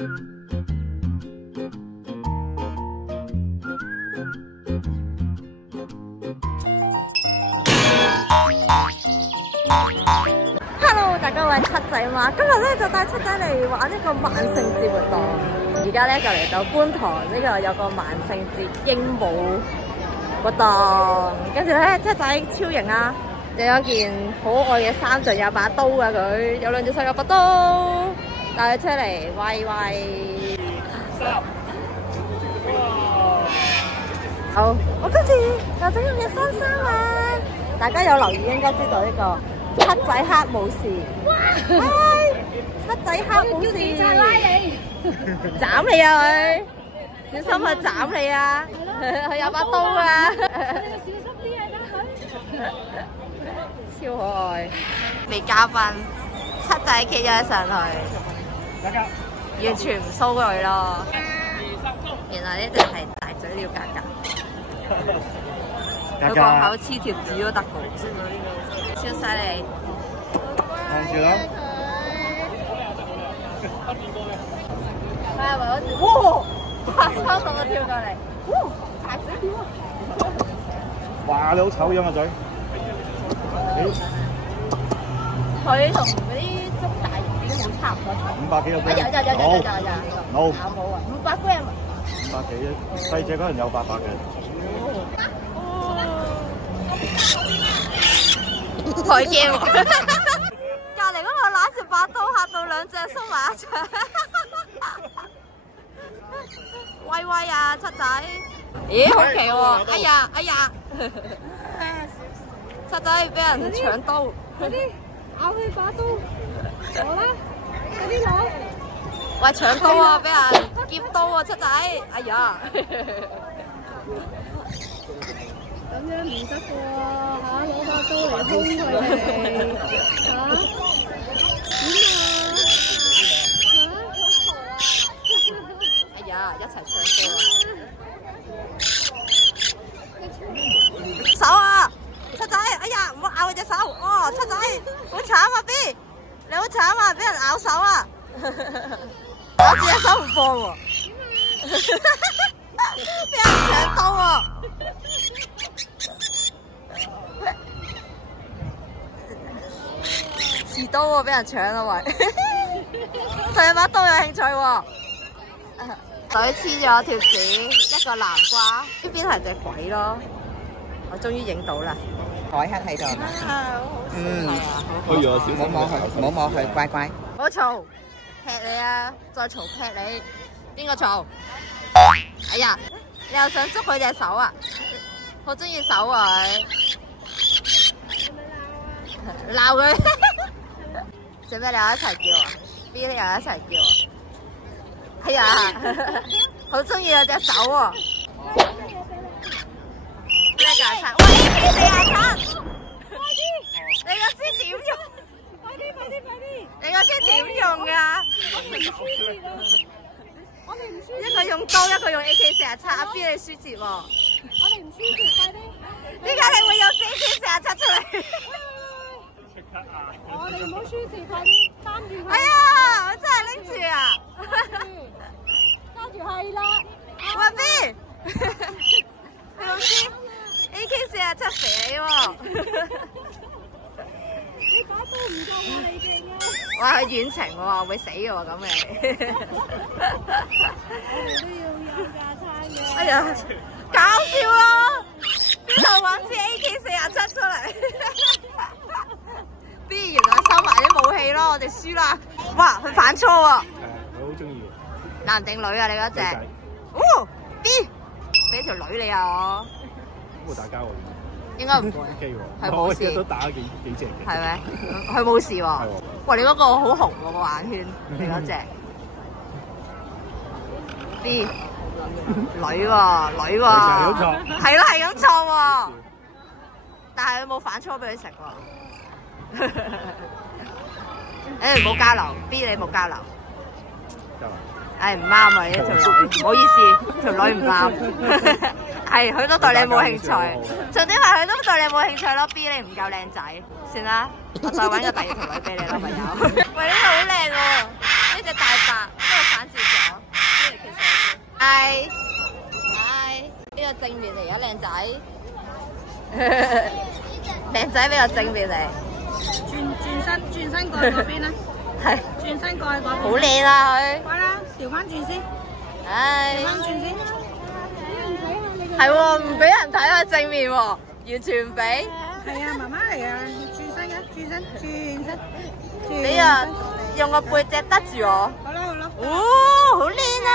Hello， 大家好，我係七仔嘛，今日咧就帶七仔嚟玩一個萬聖節活動。而家咧就嚟到觀塘呢個有個萬聖節鸚鵡活動，跟住咧七仔超型啊！有一件可愛嘅衫，仲有把刀啊佢，有兩隻手有把刀，帶佢出嚟威威。好，我今次又整咗件新衫啊！大家有留意應該知道呢個七仔黑武士。嗨，七仔黑武士，斬你啊佢！小心佢斬你啊！佢有把刀啊！小心啲啊佢！超可愛，未加分，七仔企咗上去，完全唔騷佢咯。原來呢隻係大嘴鳥格格，佢個口黐貼紙都得嘅，超犀利。看住啦！係咪好似？哇！抽到我跳過嚟，哇！大嘴鳥啊！哇！你好醜樣個嘴。佢同嗰啲中大型已經好差唔多500幾個 gram。有。冇啊，500 gram。500幾，細隻嗰陣有800嘅。佢驚喎。隔離嗰個揦住把刀嚇到兩隻縮埋一齊。威威啊，七仔！咦，好奇喎！哎呀，哎呀！七仔俾人搶刀，快啲咬佢把刀，攞啦！快啲攞！喂，搶刀啊！俾人劫刀啊！七仔，哎呀！咁樣唔得嘅喎，嚇攞把刀嚟兇佢哋，嚇點啊？嚇！哎呀，一齊搶刀啊！手啊！七仔，哎呀，唔好咬佢隻手！哦，七仔，好慘啊 B， 你好慘啊，俾人咬手啊！咬住隻手唔放喎，俾人搶刀喎！持刀喎，俾人搶啦喂！對把刀有興趣喎，嘴黐咗條紙，一個南瓜，呢邊係隻鬼咯，我終於影到啦！海克喺度，哎呀，小心唔好摸佢，乖乖。唔好嘈，劈你啊！再嘈劈你，邊個嘈？哎呀，你又想捉佢隻手啊？好中意手啊佢，鬧佢。做咩你又一齊叫啊 ？B 你又一齊叫啊？哎呀，好中意佢隻手喎！咩架撐？喂，AK47，快啲！你個支點用？快啲！你個支點用㗎？我哋唔輸蝕，一個用刀，一個用 AK47，阿 B 你輸蝕喎。我哋唔輸蝕，快啲！點解你會有 AK47出嚟？我哋唔好輸蝕，快啲擔住佢！哎呀，我真係拎住啊！揸住係啦，喂 B， 你老師 AK47肥喎！你把刀唔夠我哋勁啊！哇，佢遠程喎，會死嘅喎咁你。我哋都要有架撐嘅。哎呀，搞笑啊！邊度揾支 AK47出嚟？ B 原來收埋啲武器咯，我哋輸啦！哇，佢反錯喎！佢好中意。男定女啊？你嗰隻？哦 ，B， 俾條女你啊我！冇打交喎。應該唔會。係冇事。都打咗幾隻嘅。係咩？佢冇事喎。哇！你嗰個好紅喎個眼圈，你嗰隻。B， 女喎，女喎。係咯，係咁錯喎。但係佢冇反錯俾佢食喎。誒，唔好交流 ，B 你冇交流。誒唔啱啊！呢條女，唔好意思，條女唔啱。係，佢都對你冇興趣。重點係佢都對你冇興趣咯。B 你唔夠靚仔，算啦，我再揾個第二條女俾你啦，朋友。喂，呢個好靚喎，呢隻大白，呢個反照鏡。正面嚟啊，靚仔！靚仔比較正面嚟。轉身過去嗰邊啦。係。轉身過去嗰邊。好靚啊佢。乖啦，調翻轉先。唉。調翻轉先。係喎，唔俾人睇佢正面喎，完全唔俾。係啊，媽媽嚟啊，轉身嘅，轉身。你啊，用個背脊得住我。好啦。哇，好靚啊！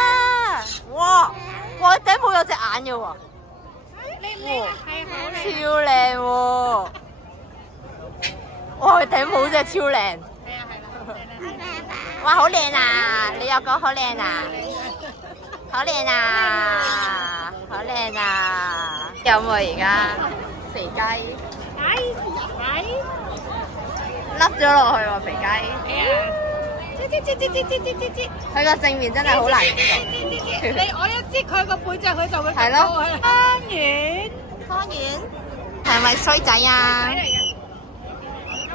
哇，我頂帽有隻眼嘅喎。靚唔靚啊？係好靚。超靚喎！哇，佢頂帽真係超靚。係啦。哇，好靚啊！你有個好靚啊！好靚啊！好靚啊！有冇而家肥雞？笠咗落去喎，肥雞。係啊。佢個正面真係好難見到。我一知佢個背脊，佢就會係咯。湯圓係咪衰仔啊？係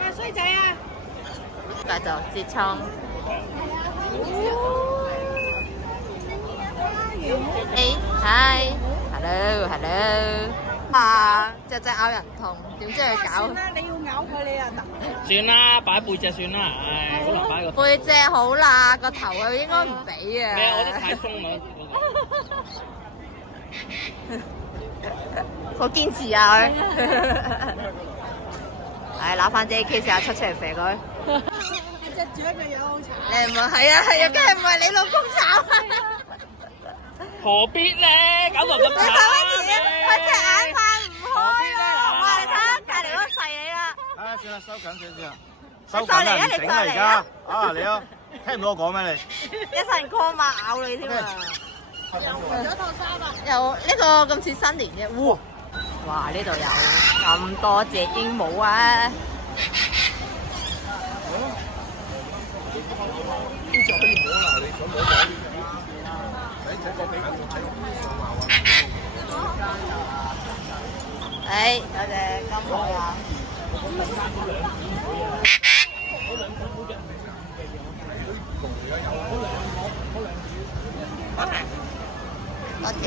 咪衰仔啊？繼續節倉。Hi，hello。啊！隻咬人痛，點知佢搞？你要咬佢，你又得？算啦，擺背脊算啦，唉，好難擺個。背脊好啦，個頭佢應該唔俾嘅。咩？我啲太鬆啦。好堅持啊佢！唉，攞翻啲 case 啊，出嚟肥佢。隻雀嘅樣好慘。你唔係係啊，梗係唔係你老公慘啊？何必咧？搞到咁慘佢隻眼擘唔開啊！我係睇隔離嗰個細你啦。啊，算啦，收緊先。收緊啦，唔整啦而家。啊，你啊，聽唔到我講咩你？一陣 call 馬咬你添啊！又換咗套衫啊！又呢個咁似新年嘅，哇！哇！呢度有咁多隻鸚鵡啊！誒，有隻金海啊！多謝。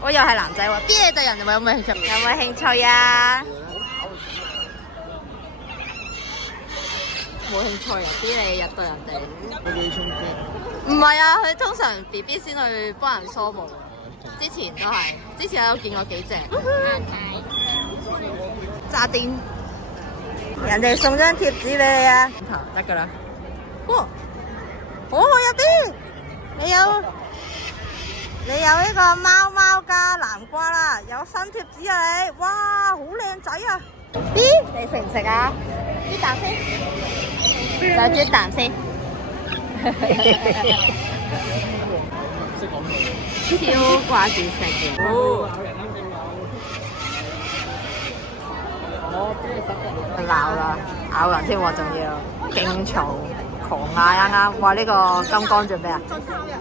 我又係男仔喎，邊你對人有冇興趣？有冇興趣啊？冇興趣啊！邊你入對人哋？唔係啊，佢通常 BB 先去幫人梳毛。之前都係，之前我有見過幾隻。炸癲！人哋送張貼紙俾你啊！得㗎啦。哇！好入啲，你有呢個貓貓加南瓜啦，有新貼紙啊你！哇，好靚仔啊！B， 你食唔食啊？啜啖先，就啜啖先。超掛住食嘅。鬧啦，咬人添喎，仲要勁嘈，狂嗌啱。哇！呢個金剛做咩啊？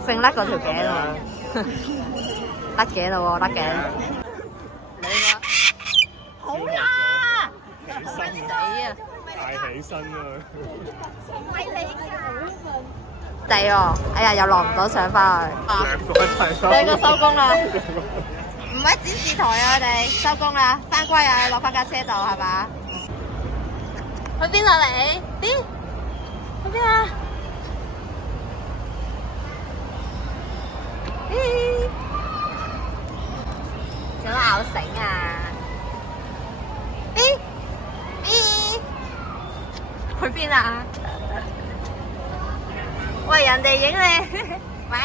剩甩嗰條頸喎，甩頸咯喎，甩頸。你個好啦，死啊！大起身啊！唔係你㗎。地喎，哎呀，又落唔到上翻去。兩個收工啦，唔喺展示台啊！我哋收工啦，翻歸啊，落翻架車度係嘛？去邊啊你？邊？去邊啊？想咬繩啊？邊？去邊啊？喂，人哋影你，喂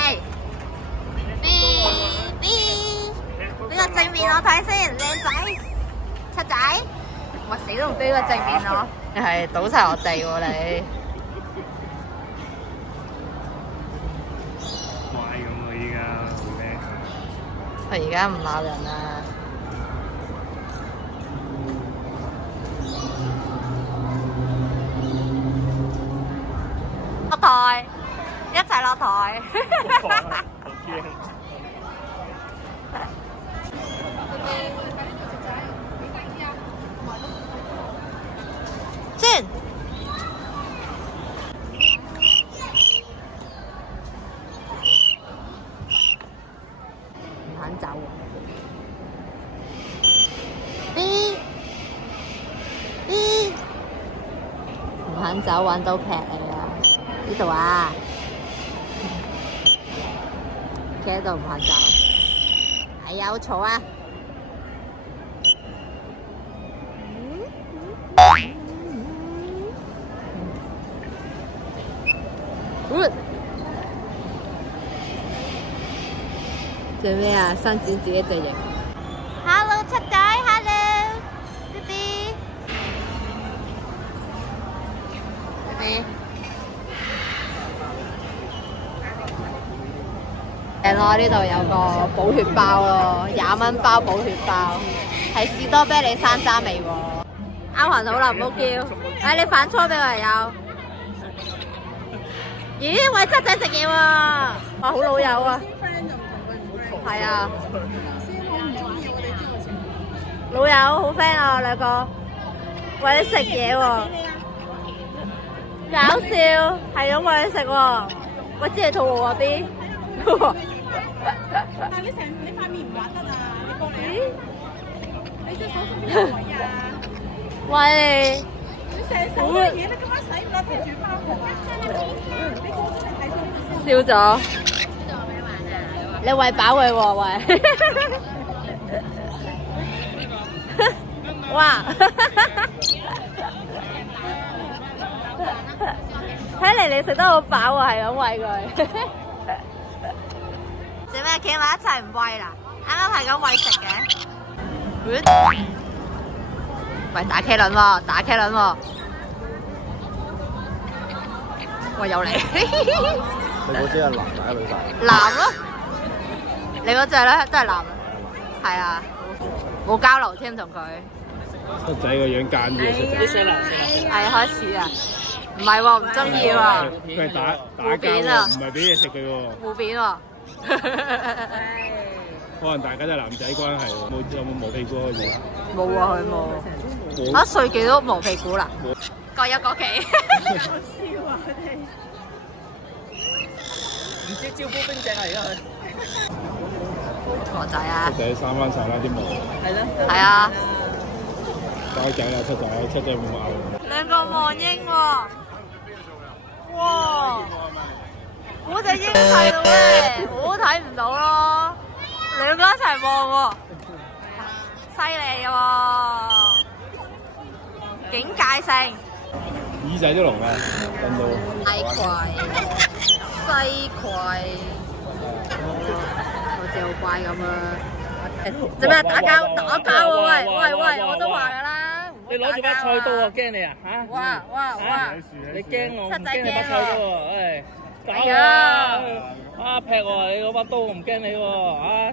，B，俾個正面我睇先，靚仔，七仔，我死都唔俾個正面我，你係倒晒我地喎你。乖咁啊依家，做咩？佢而家唔鬧人啦。落台。一齊落台。先。唔肯走。酒揾到劇嚟啊！呢度啊，企喺度唔肯走。哎呀，好嘈啊！做咩啊？伸展自己隻翼。Hello， 七仔 ，Hello， B B。誒，我呢度有個補血包咯，20蚊包補血包，係士多啤梨山楂味喎。歐雲好啦，唔好叫。誒，你反搓俾我有。咦，喂，七仔食嘢喎，哇，好老友啊！係啊。老友好 friend 啊，兩個。喂，你食嘢喎。搞笑，係咁餵你食喎。喂，知你肚餓啊 B？ 但係你塊面唔滑得啊！你過嚟啊！你隻手上邊有位啊？喂，你成手嘅嘢，你今晚洗唔甩皮住翻學啊！你過咗嚟睇到。笑咗。你餵飽佢喎，喂。哇！睇嚟你食得好飽喎，係咁餵佢。做咩企埋一齊唔餵啦？啱啱係咁餵食嘅。喂，打茄輪喎，打茄輪喎。喂，又嚟。你嗰隻係男仔女仔？男咯。你嗰隻咧都係男。係啊。冇交流添同佢。七仔個樣奸啲啊！係開始啊！唔係喎，唔中意喎。佢係打交啊，唔係俾嘢食佢喎。互扁喎。可能大家都係男仔關係喎，有冇磨屁股嗰啲？冇啊，佢冇。啊，歲幾都磨屁股啦，各有各企。好笑啊！佢哋唔知招呼邊隻啊？而家佢何仔啊！七仔生翻晒啦啲毛。係咯。係啊。交仔啊，七仔冇咬。兩個望鷹喎。哇！嗰隻鷹係到咩？我都睇唔到咯。兩個一齊望喎，犀利喎，警戒性。耳仔都聾啊，震到。西葵，西葵，好似好乖咁啊！做咩打交喎？喂，我都話㗎啦。你攞住把菜刀啊？驚你啊？嚇！哇！你驚我？七仔驚你把菜刀喎？誒！搞係啊！啊劈喎！你嗰把刀我唔驚你喎！啊！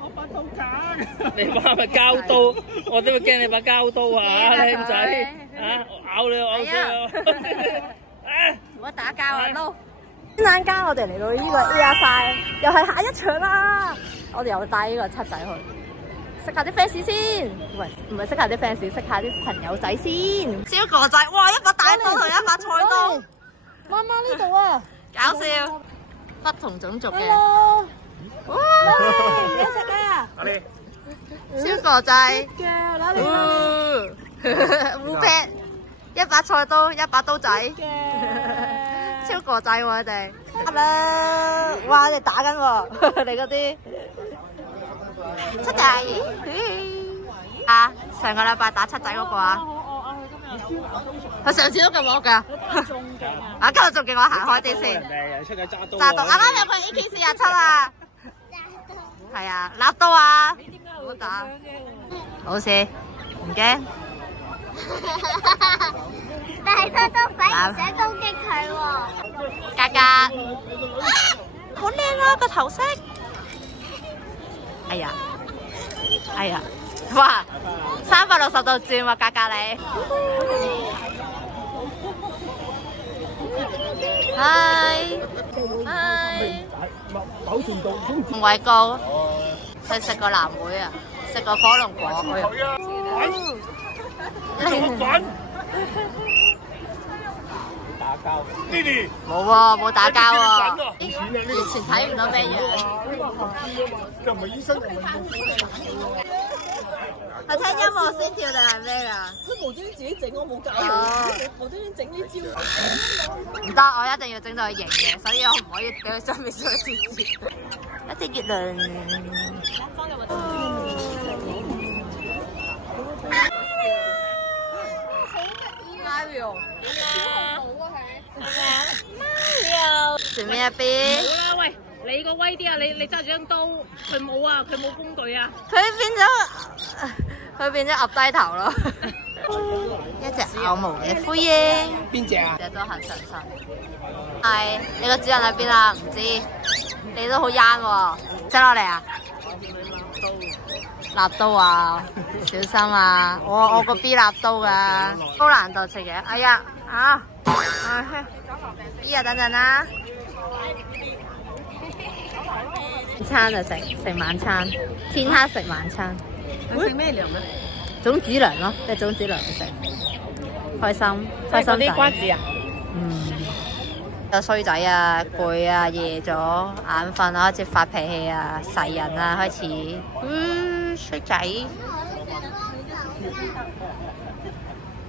我把刀假嘅。你把咪膠刀，我都會驚你把膠刀啊！靚仔，啊咬你咬死你！唔好打交啊！撈！先陣間我哋嚟到呢個 Airside， 又係下一場啦！我哋又帶呢個七仔去識下啲 fans 先，唔係識下啲 fans， 識下啲朋友仔先。小哥仔，哇！一把大刀同一把菜刀。媽媽呢度啊！搞笑，不同種族嘅。哇！你食啊？小哥仔。烏劈，一把菜刀，一把刀仔。超哥仔喎，你哋。啦！哇！你哋打緊喎，你嗰啲。七仔。啊！上個禮拜打七仔嗰個啊。佢上次都咁惡㗎。啊！今日仲勁，我行開啲先。揸刀，啱啱有個 AK-47啊！係啊，揦刀啊！唔好打。冇事，唔驚。但係佢都反而想攻擊佢喎。格格，好靚啊個頭飾。哎呀，哇！360度轉喎，格格你。嗨。吳偉高，去食個藍莓啊，食個火龍果。打交。冇喎，冇打交喎，完全睇唔到咩樣。又唔係醫生。係聽音樂先跳定係咩㗎？佢無端端自己整，我冇教佢，無端端整呢招。唔得，我一定要整到佢型嘅，所以我唔可以俾佢上面上次次。一隻月亮。Mario，前面一邊。好啦，喂，你個威啲啊！你揸住張刀，佢冇啊，佢冇工具啊。佢變咗岌低頭咯。一隻咬毛嘅灰鷹。邊隻啊？隻都很上身。係你個主人喺邊啊？唔知。你都好啱喎，執落嚟啊！立刀啊，小心啊！我個 B 立刀噶，高難度食嘢。哎呀，啊 B 啊，等陣啦。餐就食晚餐，天黑食晚餐。食咩糧啊？種子糧咯，即係種子糧食，開心仔。瓜子啊？有衰仔啊，攰啊，夜咗，眼瞓啊，開始發脾氣啊，噬人啊，開始。衰仔。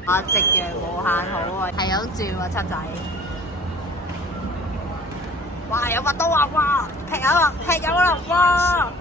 我夕陽無限好啊，係有轉喎七仔。哇！有把刀啊！哇！劈友啦！劈友啦！哇！